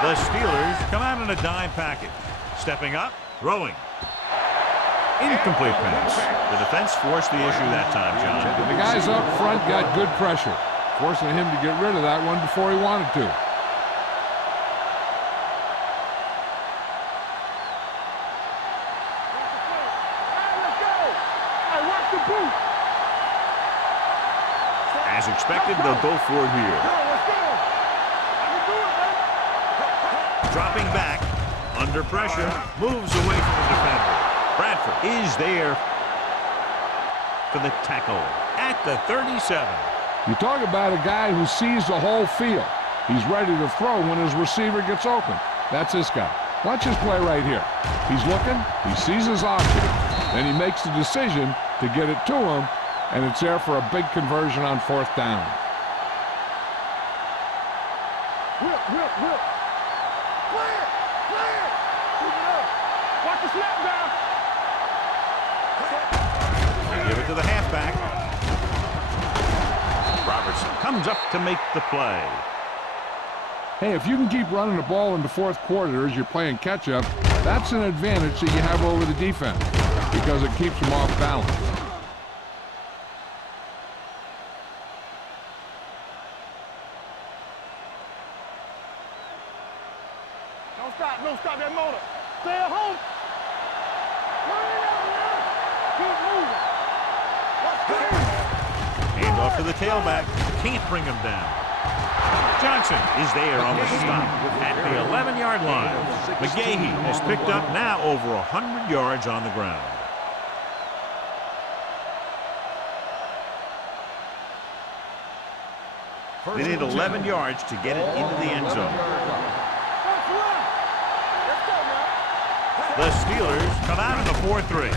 The Steelers come out in a dime package. Stepping up, throwing. Incomplete pass. The defense forced the issue that time, John. The guys up front got good pressure, forcing him to get rid of that one before he wanted to. As expected, they'll go for it here. Dropping back, under pressure, moves away from the defender. Bradford is there for the tackle at the 37. You talk about a guy who sees the whole field. He's ready to throw when his receiver gets open. That's this guy. Watch his play right here. He's looking, he sees his option, then he makes the decision to get it to him, and it's there for a big conversion on 4th down. Whip. Play it. Keep it up. Watch the snap down. They give it to the halfback. Robertson comes up to make the play. Hey, if you can keep running the ball in the 4th quarter as you're playing catch-up, that's an advantage that you have over the defense because it keeps them off balance. Don't stop that motor. Stay at home. Run it out now. Keep moving. Hand off to the tailback. Can't bring him down. Johnson is there on the stop at the 11-yard line. McGahee has picked up now over 100 yards on the ground. They need 11 yards to get it into the end zone. The Steelers come out in the 4-3.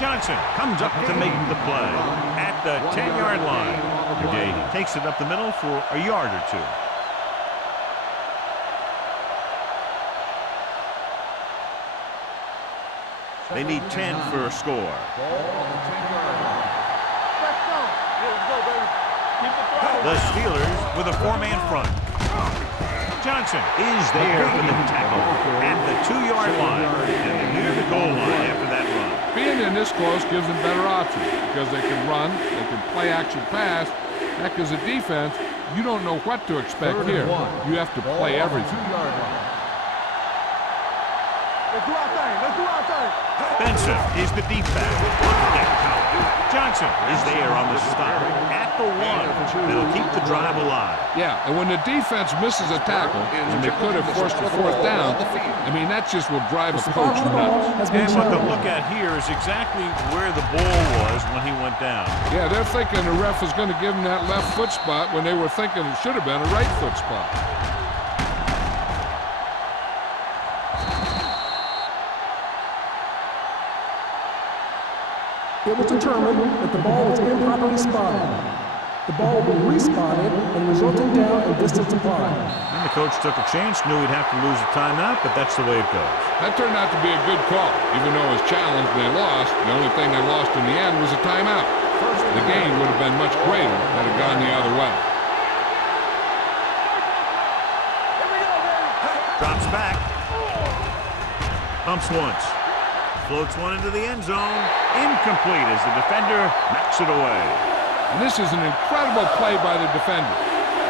Johnson comes up to make the play at the 10-yard line. McGahee takes it up the middle for a yard or 2. They need 10 for a score. The Steelers with a 4-man front. Johnson is there for the tackle at the 2-yard line, and they're near the goal line after that run. Being in this close gives them better options because they can run, they can play action pass. Heck, as a defense, you don't know what to expect here. You have to play everything. Let's do our thing. Benson is the deep back. Look at that power. Johnson is there on the stop at the 1. That'll keep the drive alive. Yeah, and when the defense misses a tackle, and they could have forced a 4th down, I mean, that just will drive a coach nuts. And what they'll look at here is exactly where the ball was when he went down. Yeah, they're thinking the ref is going to give him that left foot spot when they were thinking it should have been a right foot spot. It was determined that the ball was improperly spotted. The ball will be respotted and resulting down and distance applied. And the coach took a chance, knew he'd have to lose a timeout, but that's the way it goes. That turned out to be a good call. Even though it was challenged and they lost, the only thing they lost in the end was a timeout. The game would have been much greater had it gone the other way. Drops back. Pumps once. Floats one into the end zone. Incomplete as the defender knocks it away. And this is an incredible play by the defender.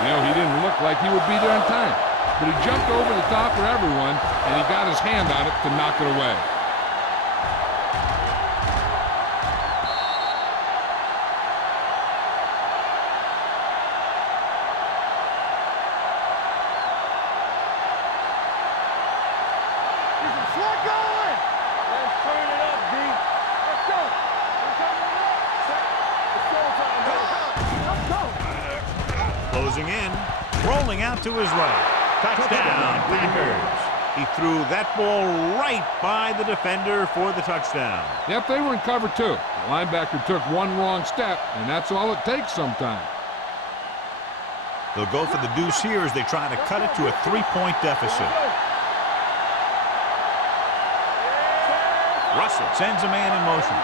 You know, he didn't look like he would be there in time, but he jumped over the top of everyone, and he got his hand on it to knock it away. Closing in, rolling out to his right. Touchdown, Packers. He threw that ball right by the defender for the touchdown. Yep, they were in cover two. The linebacker took one wrong step, and that's all it takes sometimes. They'll go for the deuce here as they try to cut it to a 3-point deficit. Russell sends a man in motion.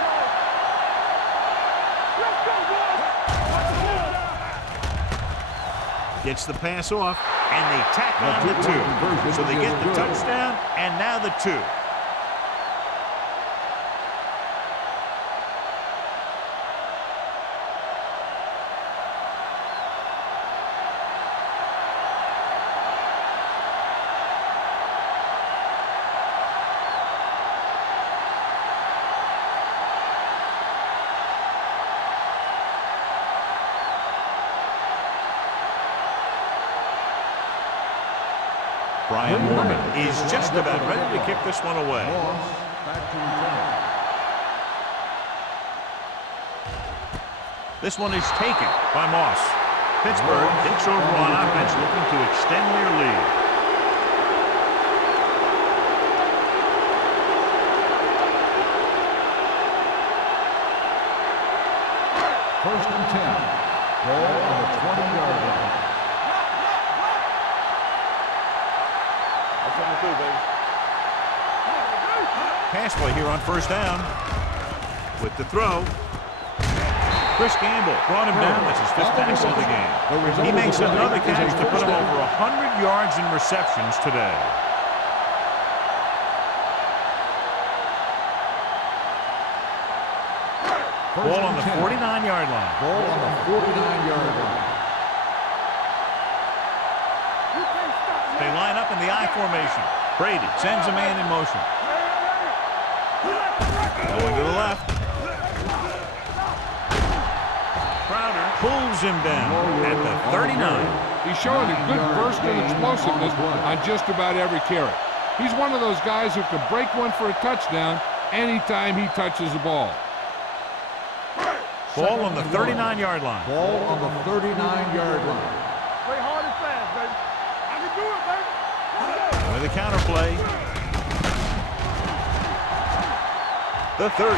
Gets the pass off, and they tack on the 2. So they get the touchdown, and now the 2. Brian Morgan is just about ready to kick this one away. This one is taken by Moss. Pittsburgh takes over on offense, looking to extend their lead. First and 10. Ball on the 20-yard line. Pass play here on first down. With the throw. Chris Gamble brought him down. That's his 5th tackle of the game. He makes another catch to put him over 100 yards in receptions today. Ball on the 49-yard line. Ball on the 49-yard line. They line up in the I formation. Brady sends a man in motion. Going to the left. Crowder pulls him down at the 39. He's showing a good burst of explosiveness on just about every carry. He's one of those guys who can break one for a touchdown anytime he touches the ball. Ball on the 39-yard line. Ball on the 39-yard line. Play hard and fast, baby. I can do it, baby. With a counter play. The 30.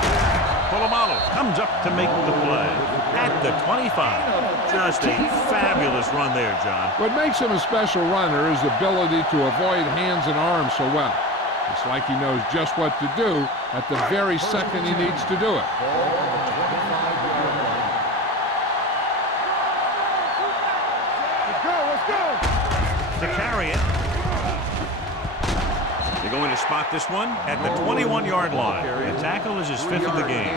Polamalu comes up to make the play at the 25. Just a fabulous run there, John. What makes him a special runner is the ability to avoid hands and arms so well. It's like he knows just what to do at the very second he needs to do it. Ball on the 25-yard line. Let's go. To carry it. They're going to spot this one at the 21-yard line. The tackle is his 5th of the game.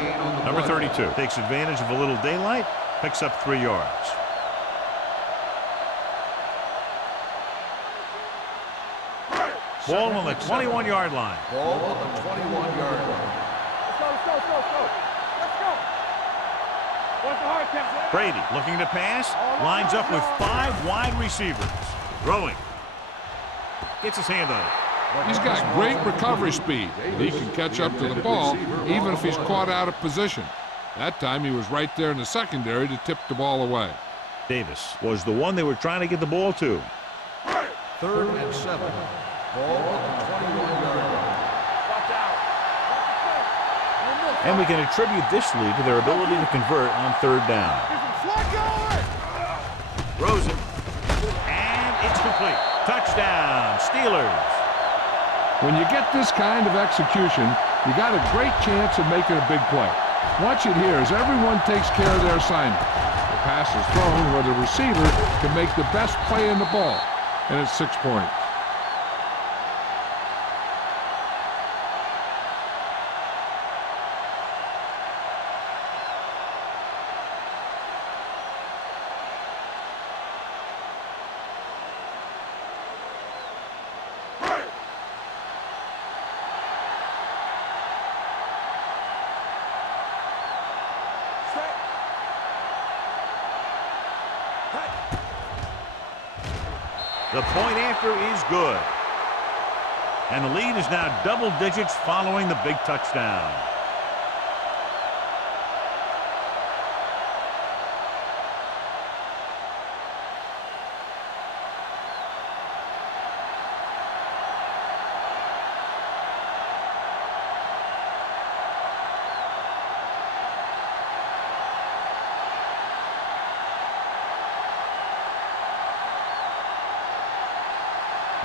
Number 32 takes advantage of a little daylight, picks up 3 yards. Ball on the 21-yard line. Ball on the 21-yard line. Let's go. What's the hard count? Brady looking to pass, lines up with 5 wide receivers. Throwing. Gets his hand on it. He's got great recovery speed, and he can catch up to the ball even if he's caught out of position. That time he was right there in the secondary to tip the ball away. Davis was the one they were trying to get the ball to. 3rd and 7. Ball on the 21-yard line. Watch out. And we can attribute this lead to their ability to convert on 3rd down. Throws it. And it's complete. Touchdown, Steelers. When you get this kind of execution, you got a great chance of making a big play. Watch it here as everyone takes care of their assignment. The pass is thrown where the receiver can make the best play in the ball, and it's 6 points. The point after is good. And the lead is now double digits following the big touchdown.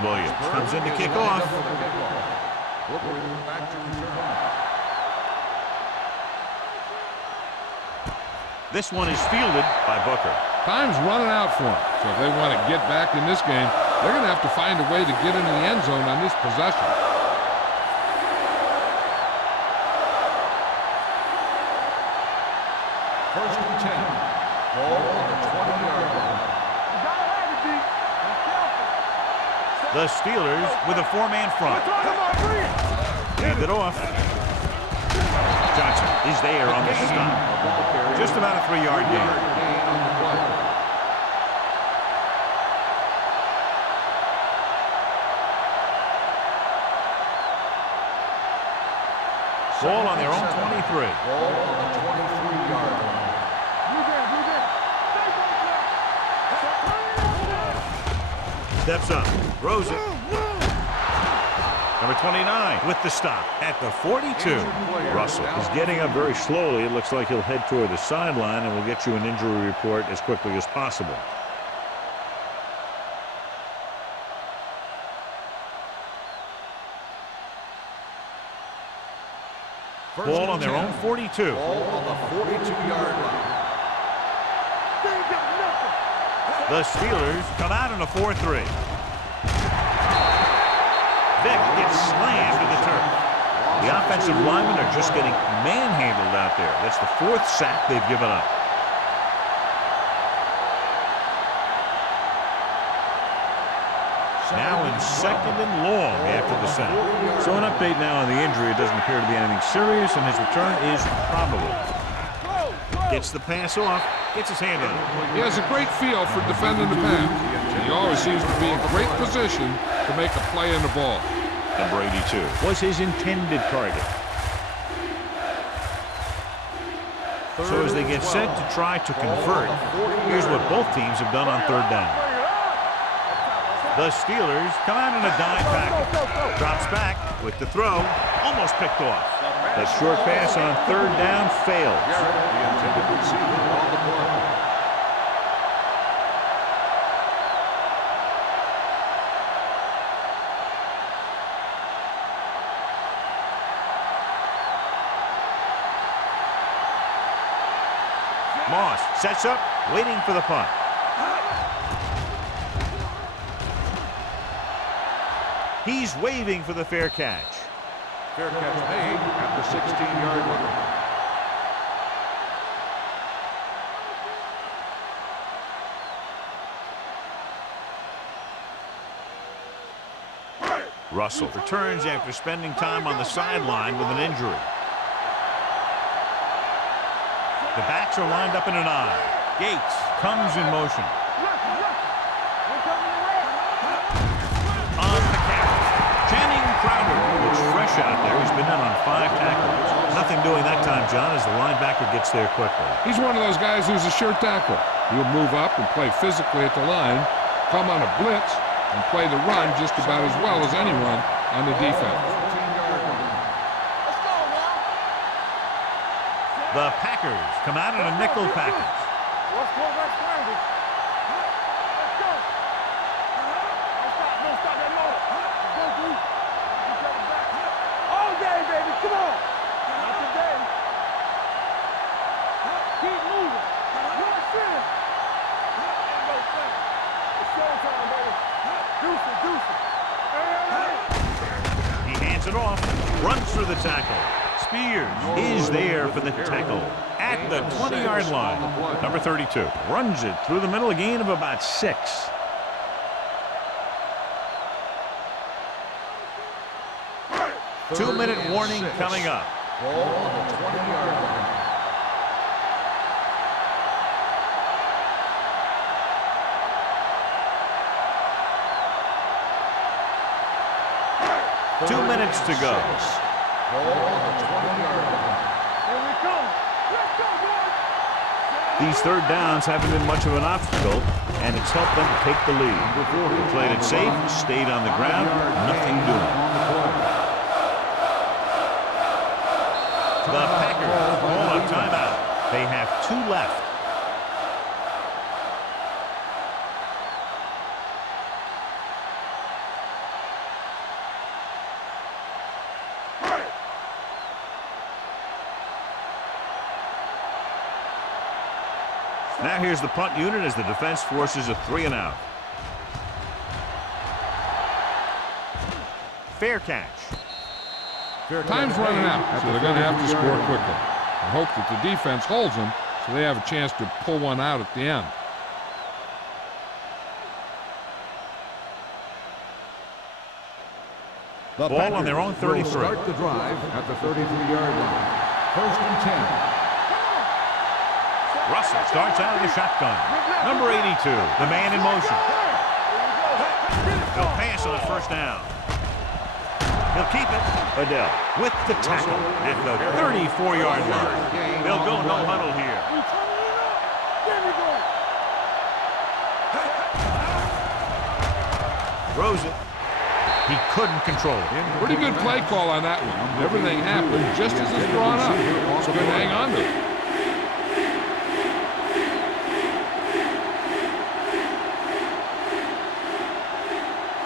Williams comes in to kick off. This one is fielded by Booker. Time's running out for them. So if they want to get back in this game, they're going to have to find a way to get into the end zone on this possession. First and 10. Ball on the 20-yard line. The Steelers with a four-man front. Hand it off. Johnson is there on the stop. Just about a 3-yard gain. Ball on their own 23. Ball on the 23-yard line. Steps up, throws it. Number 29 with the stop at the 42. Russell is getting up very slowly. It looks like he'll head toward the sideline, and we'll get you an injury report as quickly as possible. Ball on their own 42. Ball on the 42-yard line. The Steelers come out in a 4-3. Vick gets slammed to the turf. The offensive linemen are just getting manhandled out there. That's the 4th sack they've given up. Now in 2nd and long after the sack. So an update now on the injury. It doesn't appear to be anything serious, and his return is probable. Gets the pass off, gets his hand on it. He has a great feel for defending the pass. He always seems to be in great position to make a play on the ball. Number 82 was his intended target. So as they get set to try to convert, here's what both teams have done on 3rd down. The Steelers come out in a dime package. Drops back with the throw, almost picked off. That short pass on 3rd down fails. The intended receiver on the play. Moss sets up, waiting for the punt. He's waving for the fair catch. Fair catch made at the 16-yard line. Russell returns after spending time on the sideline with an injury. The backs are lined up in an I. Gates comes in motion. On the catch. Channing Crowder looks fresh out there. He's been in on 5 tackles. Nothing doing that time, John, as the linebacker gets there quickly. He's one of those guys who's a sure tackle. He'll move up and play physically at the line, come on a blitz, and play the run just about as well as anyone on the defense. The Packers come out in a nickel package. All day, baby, come on. Not today. Keep moving. Look at this. It's showtime, baby. Deuce it. He hands it off, runs through the tackle. Spears is there for the tackle at the 20-yard line. Number 32 runs it through the middle, a gain of about 6. Two-minute warning coming up. Ball on the 20-yard line. 2 minutes to go. Ball on the 20-yard line. Here we go. Let's go, boys. These third downs haven't been much of an obstacle, and it's helped them to take the lead. They played it safe, stayed on the ground, nothing doing. The Packers call a timeout. They have 2 left. Now here's the punt unit as the defense forces a 3-and-out. Fair catch. Time's running out, so they're going to have to score quickly. I hope that the defense holds them so they have a chance to pull one out at the end. The Ball on their own 33. will start the drive at the 33-yard line. First and 10. Russell starts out of the shotgun. Number 82, the man in motion. He'll pass on the first down. He'll keep it. Adele with the tackle at the 34-yard line. They'll go no huddle here. Throws it. He couldn't control it. Pretty good play call on that one. Everything happened just as it's drawn up. It's good to hang on to it.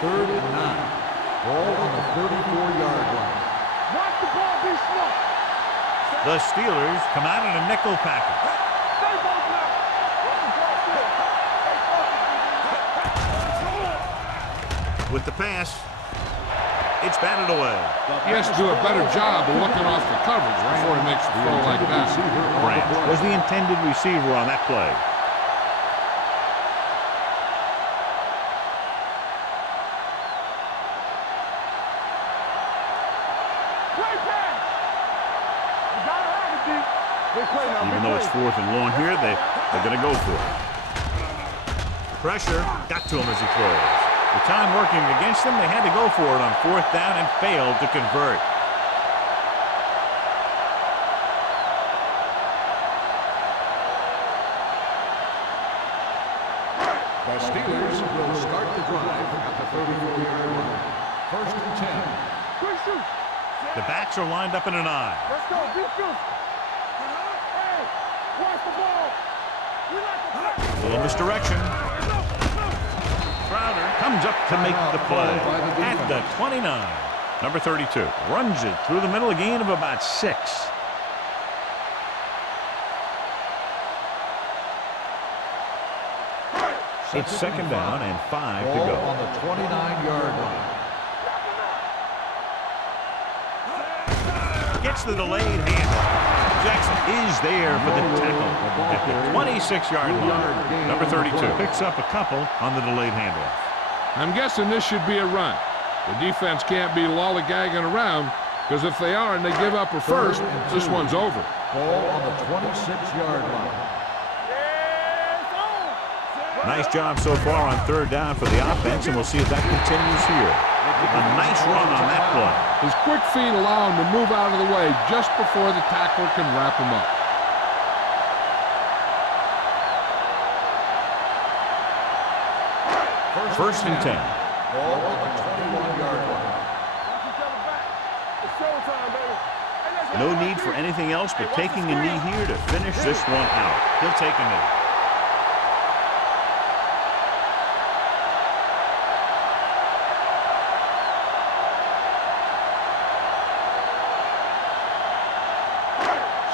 Third and 9. Ball on the 34-yard line. Watch the ball be slow. The Steelers come out in a nickel package. Stay both now. Watch the ball still. With the pass, it's batted away. He has to do a better job of looking off the coverage before he makes a throw like that. Branch was the intended receiver on that play. Even though it's 4th and long here, they're going to go for it. Pressure got to him as he throws. The time working against them, they had to go for it on 4th down and failed to convert. The Steelers will start the drive at the 34-yard line. First and 10. Quick shoot. The backs are lined up in an eye. Let's go. Be good. Hey, watch the ball. We like the play. A little misdirection. Crowder comes up to make the play at the 29. Number 32 runs it through the middle, a gain of about 6. It's 2nd down and 5 to Ball go. on the 29-yard line. Gets the delayed handoff. Jackson is there for the tackle at the 26-yard line. Number 32 picks up a couple on the delayed handoff. I'm guessing this should be a run. The defense can't be lollygagging around, because if they are and they give up a first, this one's over. Ball on the 26-yard line. Nice job so far on 3rd down for the offense, and we'll see if that continues here. A nice run on that play. His quick feet allow him to move out of the way just before the tackler can wrap him up. First and 10. Ball on the 21-yard line. It's showtime, baby. Hey, No need for anything else but taking a knee here to finish this one out. He'll take a knee.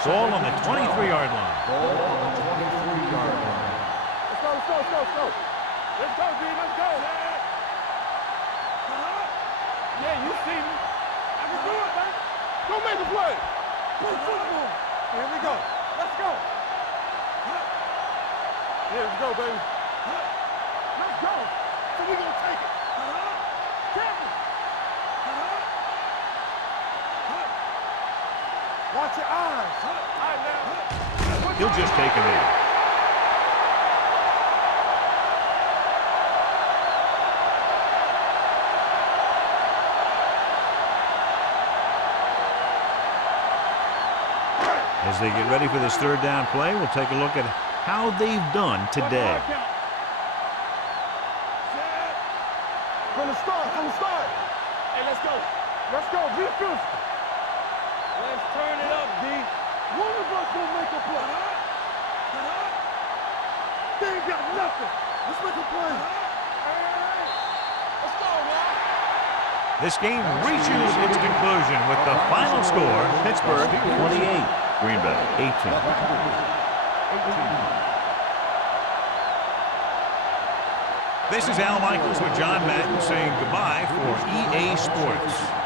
Ball on the 23-yard line. Ball on the 23-yard line. Let's go, let's go, let's go, let's go. Let's go, D, let's go. Yeah, you see me. I can do it, man. Go make a play. Play football. Here we go. Let's go. Yeah, let's go, baby. Let's go. So we gonna take it. Captain. Watch your eyes. All right, now. He'll just take a knee. As they get ready for this third down play, we'll take a look at how they've done today. From the start. Hey, let's go. Let's go. Be physical. Let's turn it up, D. One of us will make a play. They ain't got nothing. Let's make a play. Hey. Let's go, man. This game reaches its conclusion with the final score, Pittsburgh 28, Green Bay 18. This is Al Michaels with John Madden saying goodbye for EA Sports.